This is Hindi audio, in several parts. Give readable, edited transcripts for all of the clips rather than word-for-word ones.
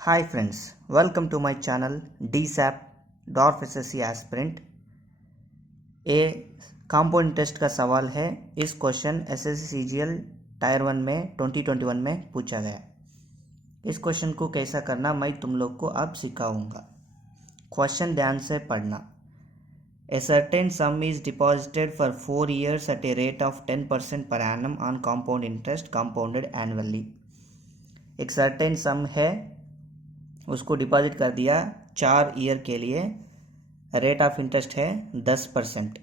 Hi friends, welcome to my channel DSAP dwarf SSC aspirant. A compound interest का सवाल है। इस क्वेश्चन SSC CGL टायर 1 में 2021 में पूछा गया। इस क्वेश्चन को कैसा करना मैं तुम लोग को अब सिखाऊंगा। क्वेश्चन ध्यान से पढ़ना। A certain sum is deposited for 4 years at a rate of 10% per annum on compound interest compounded annually। एक सर्टेन सम है, उसको डिपॉजिट कर दिया 4 ईयर के लिए, रेट ऑफ इंटरेस्ट है 10%।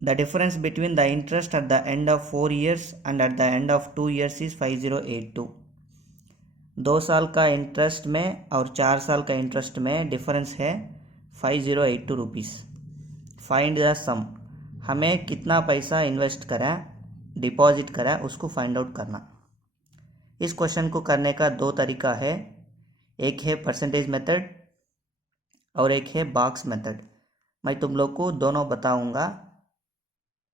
The difference between the interest at the end of 4 years and at the end of 2 years is 5082। 2 साल का इंटरेस्ट में और 4 साल का इंटरेस्ट में डिफरेंस है 5082 रुपीज़। फाइंड द सम, हमें कितना पैसा इन्वेस्ट करा, डिपॉजिट करा, उसको फाइंड आउट करना। इस क्वेश्चन को करने का दो तरीका है, एक है परसेंटेज मेथड और एक है बॉक्स मेथड। मैं तुम लोग को दोनों बताऊंगा,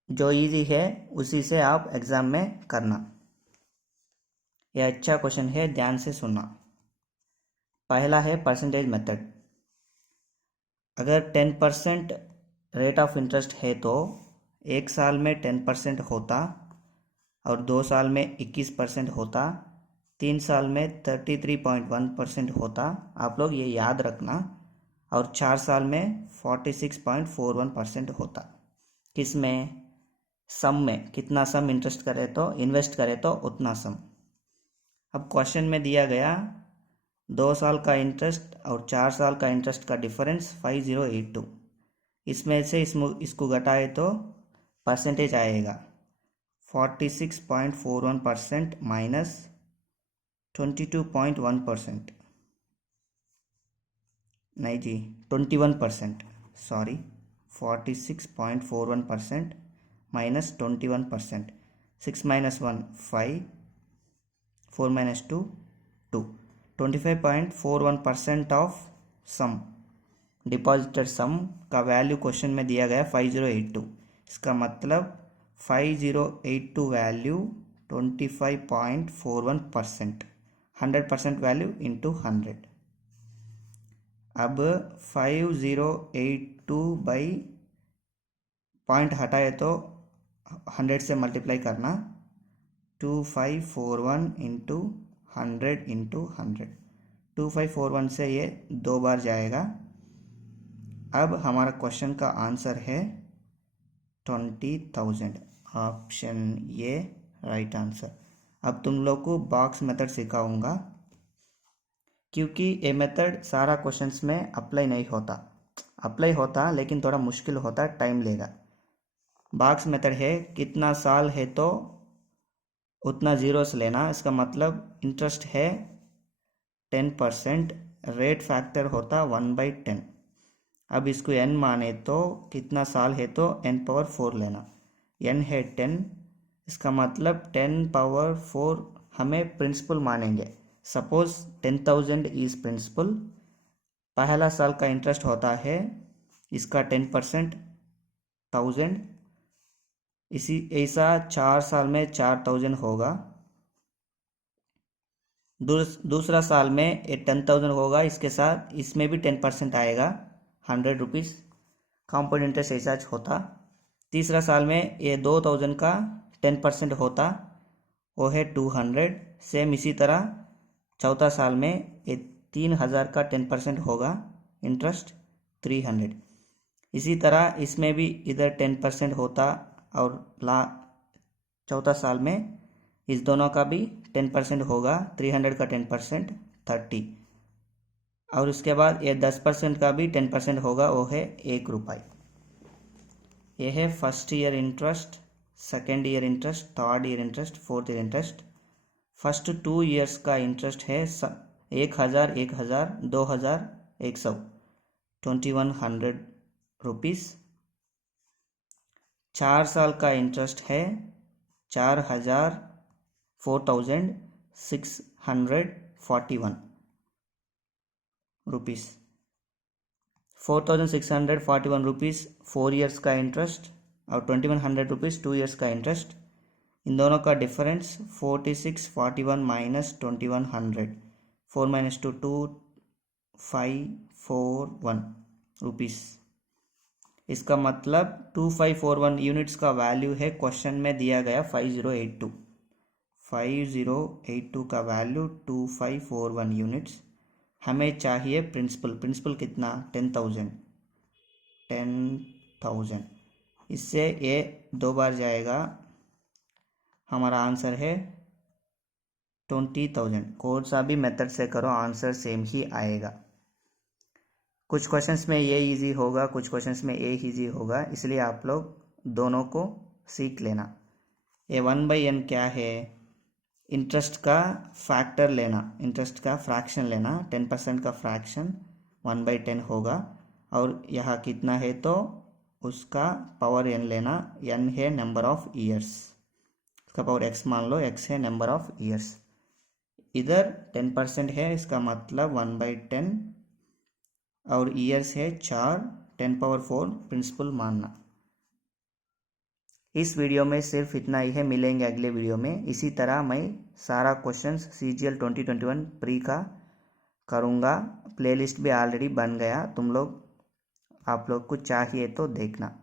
जो इजी है उसी से आप एग्ज़ाम में करना। यह अच्छा क्वेश्चन है, ध्यान से सुनना। पहला है परसेंटेज मेथड। अगर 10% रेट ऑफ इंटरेस्ट है तो 1 साल में 10% होता और 2 साल में 21% होता, 3 साल में 33.1% होता। आप लोग ये याद रखना। और 4 साल में 46.41% होता। किस में? सम में। कितना सम इंटरेस्ट करे तो इन्वेस्ट करे तो उतना सम। अब क्वेश्चन में दिया गया 2 साल का इंटरेस्ट और 4 साल का इंटरेस्ट का डिफरेंस 5082। इसमें से इसको घटाए तो परसेंटेज आएगा 46.41% माइनस 22.1%, नहीं जी 21%, sorry 46.41% minus 21%। 6 minus 1 5, 4 minus 2 2। 25.41% of sum, deposited sum का वैल्यू क्वेश्चन में दिया गया 5082। इसका मतलब 5082 वैल्यू 25.41%, 100% वैल्यू इंटू 100। अब 5082 बाई पॉइंट हटाए तो 100 से मल्टीप्लाई करना, 2541 इंटू 100 इंटू 100। 2541 से ये 2 बार जाएगा। अब हमारा क्वेश्चन का आंसर है 20,000। ऑप्शन ये राइट आंसर। अब तुम लोग को बॉक्स मेथड सिखाऊंगा, क्योंकि ये मेथड सारा क्वेश्चंस में अप्लाई नहीं होता। अप्लाई होता लेकिन थोड़ा मुश्किल होता, टाइम लेगा। बॉक्स मेथड है, कितना साल है तो उतना जीरोस लेना। इसका मतलब इंटरेस्ट है 10%, रेट फैक्टर होता 1/10। अब इसको n माने तो कितना साल है तो n पावर 4 लेना। n है 10, इसका मतलब 10 पावर 4 हमें प्रिंसिपल मानेंगे। Suppose 10,000 is principal. पहला साल का इंटरेस्ट होता है इसका 10%, 1000। इसी ऐसा 4 साल में 4,000 होगा। दूसरा साल में ये 10,000 होगा, इसके साथ इसमें भी 10% आएगा 100 रुपीज़। कंपाउंड इंटरेस्ट ऐसा होता। तीसरा साल में ये 2,000 का 10% होता, वो है 200। सेम इसी तरह चौथा साल में ये 3,000 का 10% होगा, इंटरेस्ट 300। इसी तरह इसमें भी इधर 10% होता और चौथा साल में इस दोनों का भी 10% होगा, 300 का 10% 30। और उसके बाद ये 10% का भी 10% होगा, वो है 1 रुपये। यह है first year interest, second year interest, third year interest, fourth year interest. First 2 years का इंटरेस्ट है 1,000, 1,000, 2,000, 100, 2100 रुपीज़। 4 साल का इंटरेस्ट है 4,000, 4,641 रुपीज़। 4,641 रुपीज़ 4 ईयर्स का इंटरेस्ट और 2,100 रुपीज़ 2 ईयर्स का इंटरेस्ट। इन दोनों का डिफरेंस 4641 माइनस 2,100, 4 माइनस 2 2 541 रुपीस। इसका मतलब 2541 यूनिट्स का वैल्यू है, क्वेश्चन में दिया गया 5082 का वैल्यू 2541 यूनिट्स। हमें चाहिए प्रिंसिपल कितना 10,000। इससे ये 2 बार जाएगा, हमारा आंसर है 20,000। कौन सा भी मेथड से करो आंसर सेम ही आएगा। कुछ क्वेश्चंस में ये इजी होगा, कुछ क्वेश्चंस में ये इजी होगा, इसलिए आप लोग दोनों को सीख लेना। ये 1/n क्या है, इंटरेस्ट का फैक्टर लेना, इंटरेस्ट का फ्रैक्शन लेना, 10% का फ्रैक्शन 1/10 होगा। और यहाँ कितना है तो उसका पावर n लेना, n है नंबर ऑफ ईयर्स, इसका पावर x मान लो, x है नंबर ऑफ ईयर्स। इधर 10% है, इसका मतलब 1/10 और ईयर्स है 4, 10⁴ प्रिंसिपल मानना। इस वीडियो में सिर्फ इतना ही है, मिलेंगे अगले वीडियो में। इसी तरह मैं सारा क्वेश्चंस CGL 2021 प्री का करूँगा। प्लेलिस्ट भी ऑलरेडी बन गया, आप लोग को चाहिए तो देखना।